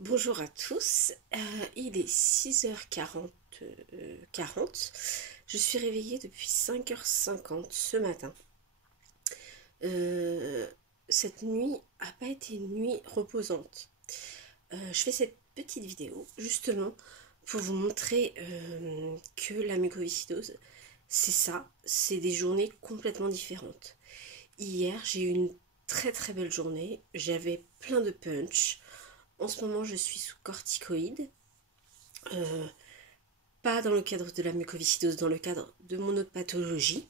Bonjour à tous, il est 6h40. Je suis réveillée depuis 5h50 ce matin. Cette nuit n'a pas été une nuit reposante. Je fais cette petite vidéo justement pour vous montrer que la mucoviscidose, c'est ça, c'est des journées complètement différentes. Hier, j'ai eu une très très belle journée, j'avais plein de punch. En ce moment, je suis sous corticoïdes. Euh, Pas dans le cadre de la mucoviscidose, dans le cadre de mon autre pathologie.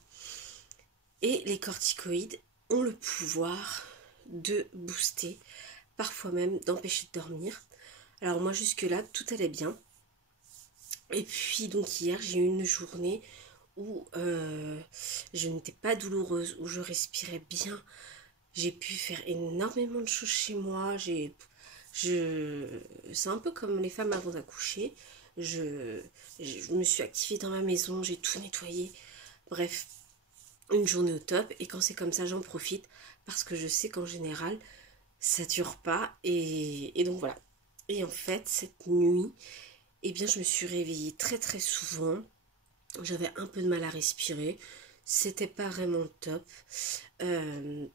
Et les corticoïdes ont le pouvoir de booster, parfois même d'empêcher de dormir. Alors moi jusque-là, tout allait bien. Et puis donc hier, j'ai eu une journée où je n'étais pas douloureuse, où je respirais bien. J'ai pu faire énormément de choses chez moi. C'est un peu comme les femmes avant d'accoucher. Je, je me suis activée dans ma maison, j'ai tout nettoyé. Bref, une journée au top. Et quand c'est comme ça, j'en profite parce que je sais qu'en général, ça dure pas. Et donc voilà. Et en fait, cette nuit, eh bien, je me suis réveillée très très souvent. J'avais un peu de mal à respirer. C'était pas vraiment top. J'ai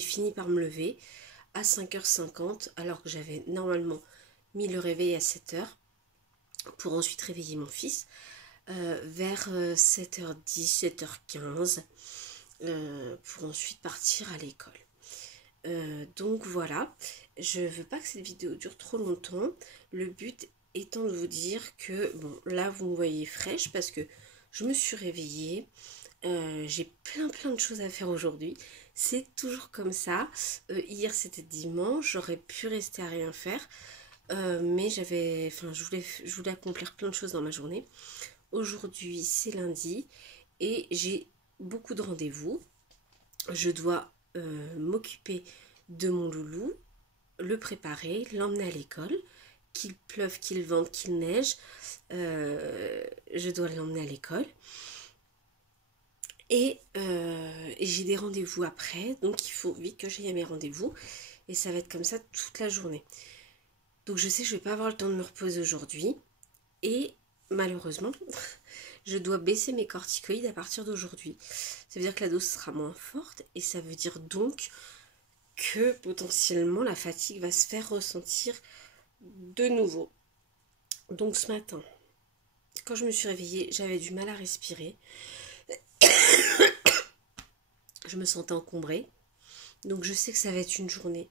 fini par me lever à 5h50 alors que j'avais normalement mis le réveil à 7h pour ensuite réveiller mon fils vers 7h10, 7h15 pour ensuite partir à l'école. Donc voilà, je veux pas que cette vidéo dure trop longtemps. Le but étant de vous dire que, bon, là vous me voyez fraîche parce que je me suis réveillée. J'ai plein de choses à faire aujourd'hui. C'est toujours comme ça. Hier c'était dimanche, j'aurais pu rester à rien faire. Mais je voulais accomplir plein de choses dans ma journée. Aujourd'hui c'est lundi et j'ai beaucoup de rendez-vous. Je dois m'occuper de mon loulou, le préparer, l'emmener à l'école. Qu'il pleuve, qu'il vente, qu'il neige, je dois l'emmener à l'école. Et j'ai des rendez-vous après, donc il faut vite que j'aille à mes rendez-vous. Et ça va être comme ça toute la journée. Donc je sais que je vais pas avoir le temps de me reposer aujourd'hui. Et malheureusement, je dois baisser mes corticoïdes à partir d'aujourd'hui. Ça veut dire que la dose sera moins forte et ça veut dire donc que potentiellement la fatigue va se faire ressentir de nouveau. Donc ce matin, quand je me suis réveillée, j'avais du mal à respirer. Je me sentais encombrée. Donc je sais que ça va être une journée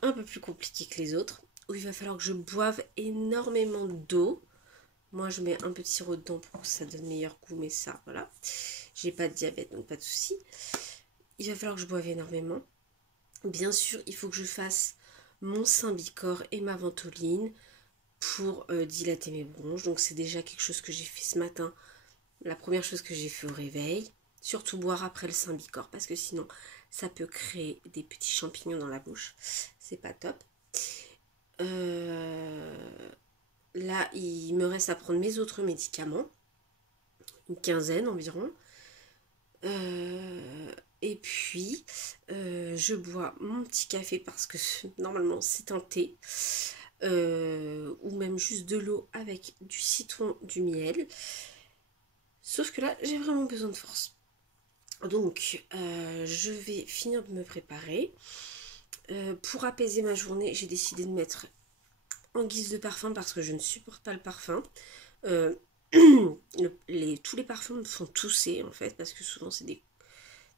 un peu plus compliquée que les autres, où il va falloir que je boive énormément d'eau. Moi je mets un peu de sirop dedans pour que ça donne meilleur goût, mais ça, voilà. J'ai pas de diabète, donc pas de souci. Il va falloir que je boive énormément. Bien sûr, il faut que je fasse mon Symbicort et ma ventoline pour dilater mes bronches. Donc c'est déjà quelque chose que j'ai fait ce matin. La première chose que j'ai fait au réveil. Surtout boire après le Symbicort parce que sinon ça peut créer des petits champignons dans la bouche. C'est pas top. Là, il me reste à prendre mes autres médicaments. Une quinzaine environ. Et puis, je bois mon petit café parce que normalement c'est un thé. Ou même juste de l'eau avec du citron, du miel. Sauf que là, j'ai vraiment besoin de force. Donc, je vais finir de me préparer. Pour apaiser ma journée, j'ai décidé de mettre en guise de parfum parce que je ne supporte pas le parfum. Euh, tous les parfums me font tousser en fait parce que souvent c'est des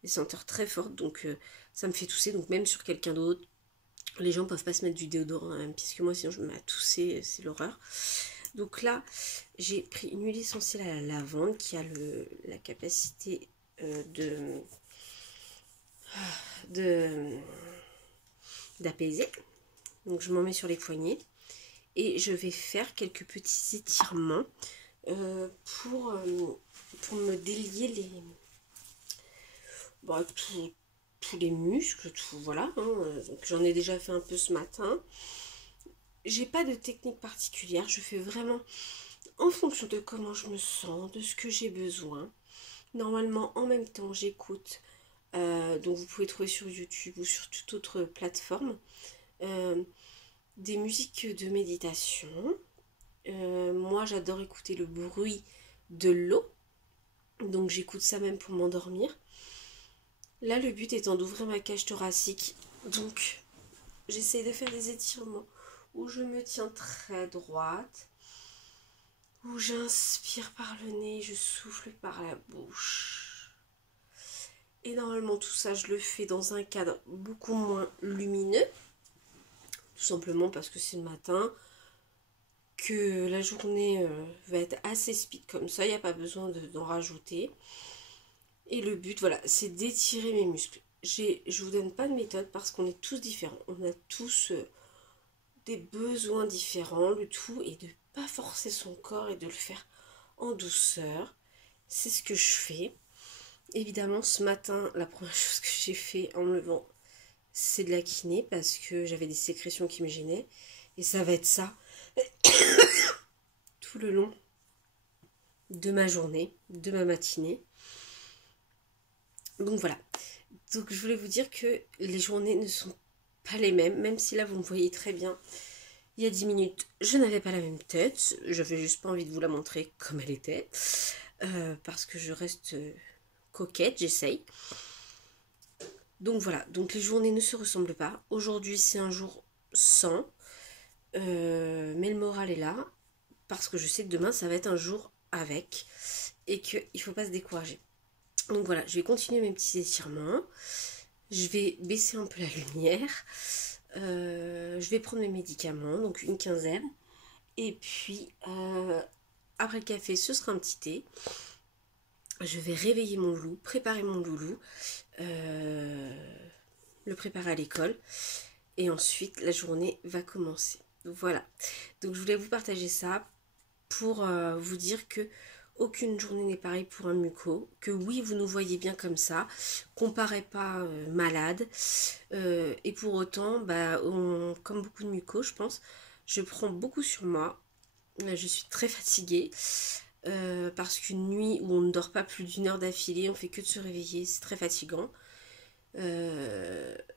senteurs très fortes, donc ça me fait tousser. Donc même sur quelqu'un d'autre, les gens peuvent pas se mettre du déodorant même, puisque moi sinon je me mets à tousser, c'est l'horreur. Donc là j'ai pris une huile essentielle à la lavande qui a la capacité de d'apaiser. Donc je m'en mets sur les poignets et je vais faire quelques petits étirements euh, pour, euh, pour me délier tous les muscles, tout voilà. Donc j'en ai déjà fait un peu ce matin. J'ai pas de technique particulière, je fais vraiment en fonction de comment je me sens, de ce que j'ai besoin. Normalement, en même temps, j'écoute. Donc vous pouvez trouver sur YouTube ou sur toute autre plateforme des musiques de méditation. Moi j'adore écouter le bruit de l'eau, donc j'écoute ça même pour m'endormir. Là le but étant d'ouvrir ma cage thoracique, donc j'essaie de faire des étirements où je me tiens très droite, où j'inspire par le nez, je souffle par la bouche. Et normalement tout ça je le fais dans un cadre beaucoup moins lumineux, tout simplement parce que c'est le matin, que la journée va être assez speed comme ça, il n'y a pas besoin d'en rajouter. Et le but, voilà, c'est d'étirer mes muscles. Je vous donne pas de méthode parce qu'on est tous différents. On a tous des besoins différents. Le tout est de ne pas forcer son corps et de le faire en douceur. C'est ce que je fais. Évidemment, ce matin, la première chose que j'ai fait en me levant, c'est de la kiné parce que j'avais des sécrétions qui me gênaient. Et ça va être ça tout le long de ma journée, de ma matinée. Donc voilà. Donc je voulais vous dire que les journées ne sont pas les mêmes, même si là vous me voyez très bien. Il y a 10 minutes, je n'avais pas la même tête. J'avais juste pas envie de vous la montrer comme elle était. Parce que je reste coquette, j'essaye. Donc voilà, donc les journées ne se ressemblent pas. Aujourd'hui c'est un jour sans. Mais le moral est là. Parce que je sais que demain ça va être un jour avec. Et qu'il ne faut pas se décourager. Donc voilà, je vais continuer mes petits étirements. Je vais baisser un peu la lumière. Je vais prendre mes médicaments, donc une quinzaine. Et puis, après le café, ce sera un petit thé. Je vais réveiller mon loulou, préparer mon loulou, le préparer à l'école. Et ensuite, la journée va commencer. Voilà. Donc, je voulais vous partager ça pour vous dire que aucune journée n'est pareille pour un muco, que oui, vous nous voyez bien comme ça, qu'on paraît pas malade, et pour autant, bah, comme beaucoup de mucos, je pense, je prends beaucoup sur moi. Je suis très fatiguée, parce qu'une nuit où on ne dort pas plus d'une heure d'affilée, on fait que de se réveiller, c'est très fatigant.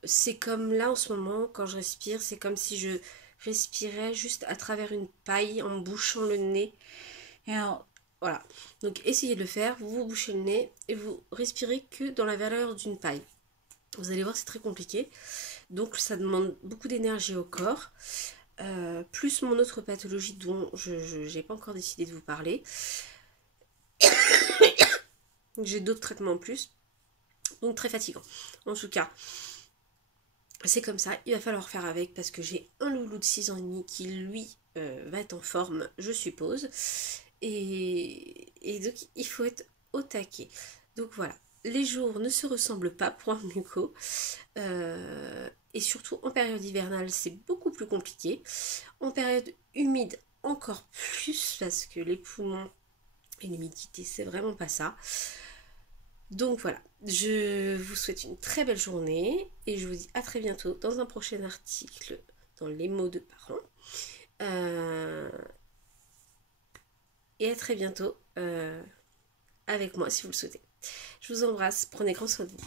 C'est comme là en ce moment, quand je respire, c'est comme si je respirais juste à travers une paille en bouchant le nez. Et alors, voilà. Donc essayez de le faire, vous vous bouchez le nez et vous respirez que dans la valeur d'une paille. Vous allez voir, c'est très compliqué. Donc ça demande beaucoup d'énergie au corps. Plus mon autre pathologie dont je n'ai pas encore décidé de vous parler. J'ai d'autres traitements en plus. Donc très fatigant. En tout cas, c'est comme ça. Il va falloir faire avec parce que j'ai un loulou de 6 ans et demi qui lui va être en forme, je suppose. Et donc il faut être au taquet. Donc voilà, les jours ne se ressemblent pas pour un muco. Et surtout en période hivernale, c'est beaucoup plus compliqué. En période humide, encore plus parce que les poumons et l'humidité, c'est vraiment pas ça. Donc voilà, je vous souhaite une très belle journée et je vous dis à très bientôt dans un prochain article dans les mots de parents. Et à très bientôt avec moi si vous le souhaitez. Je vous embrasse, prenez grand soin de vous.